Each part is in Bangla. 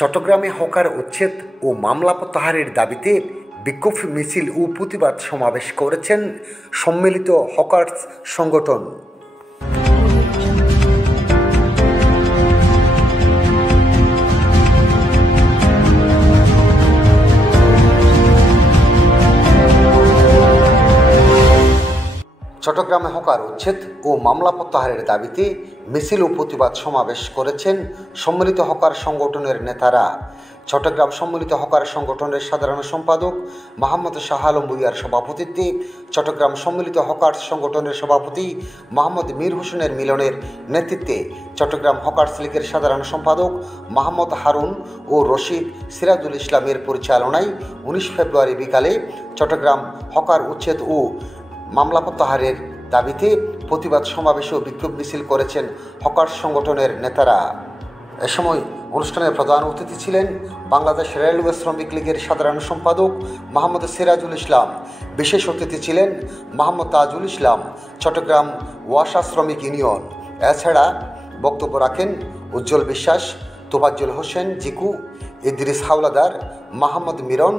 চট্টগ্রামে হকার উচ্ছেদ ও মামলা প্রত্যাহারের দাবিতে বিক্ষোভ মিছিল ও প্রতিবাদ সমাবেশ করেছেন সম্মিলিত হকার্স সংগঠন। চট্টগ্রামে হকার উচ্ছেদ ও মামলা প্রত্যাহারের দাবিতে মিছিল ও প্রতিবাদ সমাবেশ করেছেন সম্মিলিত হকার সংগঠনের নেতারা। চট্টগ্রাম সম্মিলিত হকার সংগঠনের সাধারণ সম্পাদক মোহাম্মদ শাহ আলম ভূঁইয়ার সভাপতিত্বে চট্টগ্রাম সম্মিলিত হকার সংগঠনের সভাপতি মোহাম্মদ মীর হোসেনের মিলনের নেতৃত্বে চট্টগ্রাম হকার্স লীগের সাধারণ সম্পাদক মোহাম্মদ হারুন ও রশিদ সিরাজুল ইসলামের পরিচালনায় 19 ফেব্রুয়ারি বিকালে চট্টগ্রাম হকার উচ্ছেদ ও মামলা প্রত্যাহারের দাবিতে প্রতিবাদ সমাবেশ ও বিক্ষোভ মিছিল করেছেন হকার সংগঠনের নেতারা। এ সময় অনুষ্ঠানের প্রধান অতিথি ছিলেন বাংলাদেশ রেলওয়ে শ্রমিক লীগের সাধারণ সম্পাদক মোহাম্মদ সিরাজুল ইসলাম। বিশেষ অতিথি ছিলেন মোহাম্মদ তাজুল ইসলাম, চট্টগ্রাম ওয়াসা শ্রমিক ইউনিয়ন। এছাড়া বক্তব্য রাখেন উজ্জ্বল বিশ্বাস, তোফাজ্জল হোসেন জিকু, ইদ্রিস হাওলাদার, মোহাম্মদ মিরন,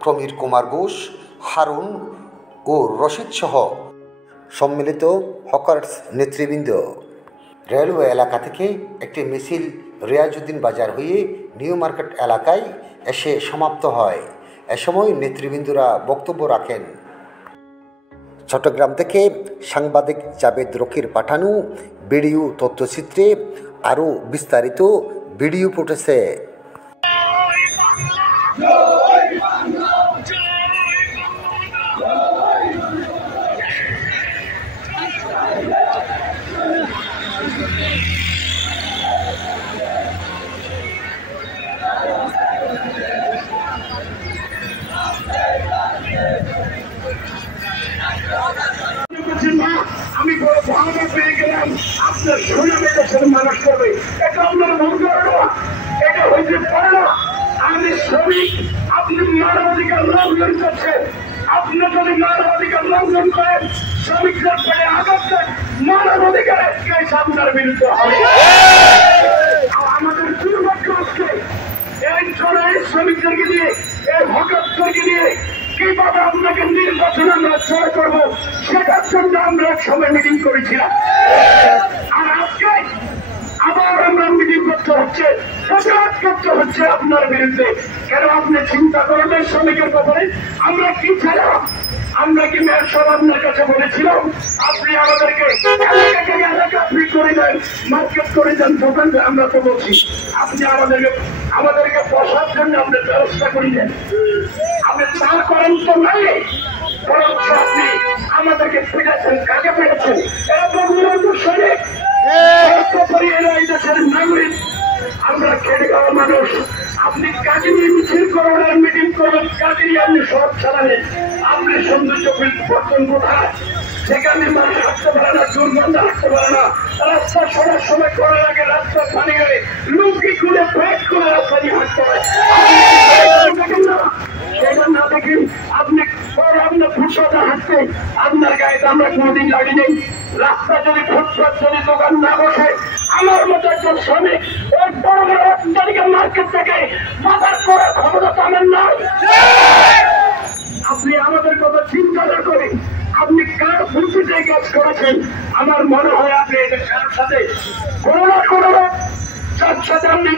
প্রমীর কুমার ঘোষ, হারুন ও রশিদ সহ সম্মিলিত হকার্স নেতৃবৃন্দ। রেলওয়ে এলাকা থেকে একটি মিছিল রিয়াজউদ্দিন বাজার হয়ে নিউ মার্কেট এলাকায় এসে সমাপ্ত হয়। এ সময় নেতৃবৃন্দরা বক্তব্য রাখেন। চট্টগ্রাম থেকে সাংবাদিক জাবেদ রকির পাঠানো ভিডিও তথ্যচিত্রে আরও বিস্তারিত ভিডিও ফুটেছে। আমি বড় ভাঙা পেয়ে গেলাম, আপনার সুনামে দেশের মানুষ করবে, এটা আপনার ভুল করে না, এটা হইতে পারে না। আমি শ্রমিক, আপনি মানবাধিকার লঙ্ঘন করছেন। আপনি যদি মানবাধিকার লঙ্ঘন করেন, শ্রমিকদের পেটে আঘাত দেন, মানবাধিকারের কেস আপনার বিরুদ্ধে হবে। আমাদের দুর্ভাগ্য আজকে এই চলে শ্রমিকদেরকে নিয়ে, এই হকারদেরকে নিয়ে কিভাবে আপনাকে নির্বাচন আমরা জয় করবো সেটার জন্য আমরা একসময় মিটিং করেছিলাম। আর আজকে আবার আমরা মিটিং করতে হচ্ছে, প্রতিবাদ করতে হচ্ছে আপনার বিরুদ্ধে। কেন আপনি চিন্তা করবেন শ্রমিকের ব্যাপারে? আমরা কি ছিলাম? আমরা কি মেয়র সব আপনার কাছে বলেছিলাম আপনি আমাদেরকে এলাকা ফ্রি করে দেন, মার্কেট করে দেন, দোকান? আমরা তো বলছি আপনি আমাদেরকে বসার জন্য আপনার ব্যবস্থা করে দেন। আপনি তা করেন তো নাই, বরঞ্চ আপনি আমাদেরকে পেটেছেন। কাকে পেটেছেন? এরা তো শ্রমিক, এরা এই দেশের নাগরিক। আমরা খেটে খাওয়া মানুষ। আপনি কাজে নিয়ে মিছিল করবেন, মিটিং করবেন, কাজে নিয়ে আপনি সব চালাবেন। আপনি সৌন্দর্য পরিবর্তন কোথায়? সেখানে মানুষ হাঁটতে পারে না, দুর্গন্ধ হাঁটতে পারে না, রাস্তা সবার সময় করার আগে রাস্তা পানি গেলে লুঙ্গি খুলে পেট করে রাস্তা দিয়ে হাঁটতে পারে না। সেটা না দেখি আপনি আপনার ফুটপাতে হাঁটতে আপনার গায়ে তো আমরা কোনোদিন লাগি নেই। রাস্তা যদি ফুটপাত যদি দোকান না বসে, আমার মতো একজন শ্রমিক ওই বড় বড় অত্যাধিকার মার্কেট থেকে বাজার করার ক্ষমতা তো আমার নাই। আপনি আমাদের কথা চিন্তা না করে আপনি কার বুদ্ধিতে কাজ করেছেন? আমার মনে হয় আপনি এটা কারোর সাথে কোনো না কোনো যার সাথে আপনি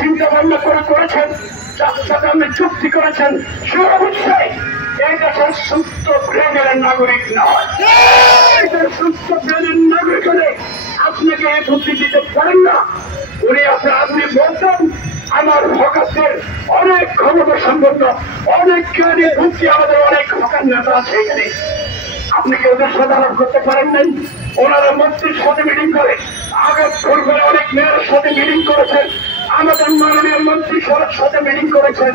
চিন্তা ভাবনা করে করেছেন, যার সাথে আপনি চুক্তি করেছেন, সে অবশ্যই এই দেশের সুস্থ ব্রেনের নাগরিক নয়। এই দেশের সুস্থ ব্রেনের নাগরিক হলে আপনাকে এই বুদ্ধি দিতে পারেন না। আপনি বলতেন আমার হকারদের অনেক ক্ষমতা সম্পন্ন, অনেক জ্ঞানী বুদ্ধি, আমাদের অনেক হকার নেতা আছে এখানে। আপনি কি ওদের সাথে আলাপ করতে পারেন নাই? ওনারা মন্ত্রীর সাথে মিটিং করে, আগের পূর্বে অনেক মেয়রের সাথে মিটিং করেছেন, আমাদের মাননীয় মন্ত্রী সবার সাথে মিটিং করেছেন।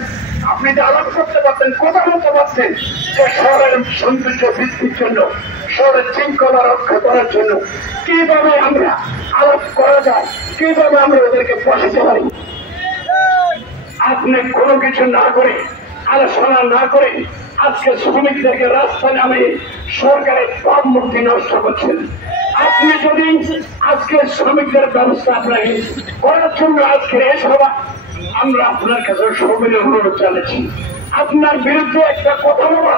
আপনি যে আলাপ করতে পারতেন, কথা বলতে পারতেন যে শহরের সৌন্দর্য বৃদ্ধির জন্য, শহরের শৃঙ্খলা রক্ষা করার জন্য কিভাবে আমরা আলাপ করা যায়, কিভাবে আমরা ওদেরকে বসাতে পারি। আপনি কোনো কিছু না করে, আলোচনা না করে আজকে শ্রমিকদেরকে রাস্তায় নামে সরকারের ভাবমূর্তি নষ্ট করছেন। আপনি আপনি যদি আজকে শ্রমিকদের ব্যবস্থা আপনাকে করার জন্য আজকে এ সভা, আমরা আপনার কাছে সবিনয় অনুরোধ জানাচ্ছি, আপনার বিরুদ্ধে একটা কথা বলা,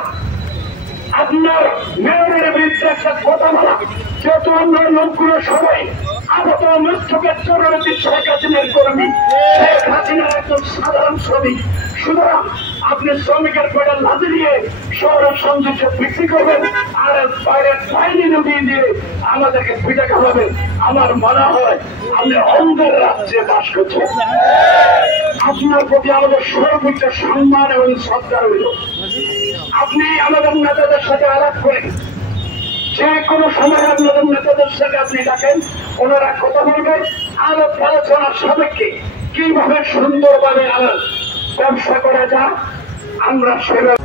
আপনার মেয়রের বিরুদ্ধে একটা কথা বলা, যেহেতু আমরা লোকগুলো সবাই আহত মৃত্যুকের চরণী শেখ হাসিনার কর্মী, শেখ হাসিনার একজন সাধারণ শ্রমিক। সুতরাং আপনি শ্রমিকের পেটে লাথি দিয়ে শহরের সৌন্দর্য বিক্রি করবেন আর বাইরের বাহিনী নদী দিয়ে আমাদেরকে পিঠে খাওয়াবেন। আমার মনে হয় আপনি অন্ধের রাজ্যে বাস করছেন। আপনার প্রতি আমাদের সর্বোচ্চ সম্মান এবং শ্রদ্ধা রইল। আপনি আমাদের নেতাদের সাথে আলাপ করেন, যে কোনো সময় আপনাদের নেতাদের সাথে আপনি ডাকেন, ওনারা কথা বলবেন, আলাপ আলোচনার সাপেক্ষে কিভাবে সুন্দরভাবে ব্যবসা করা যায় আমরা সেভাবে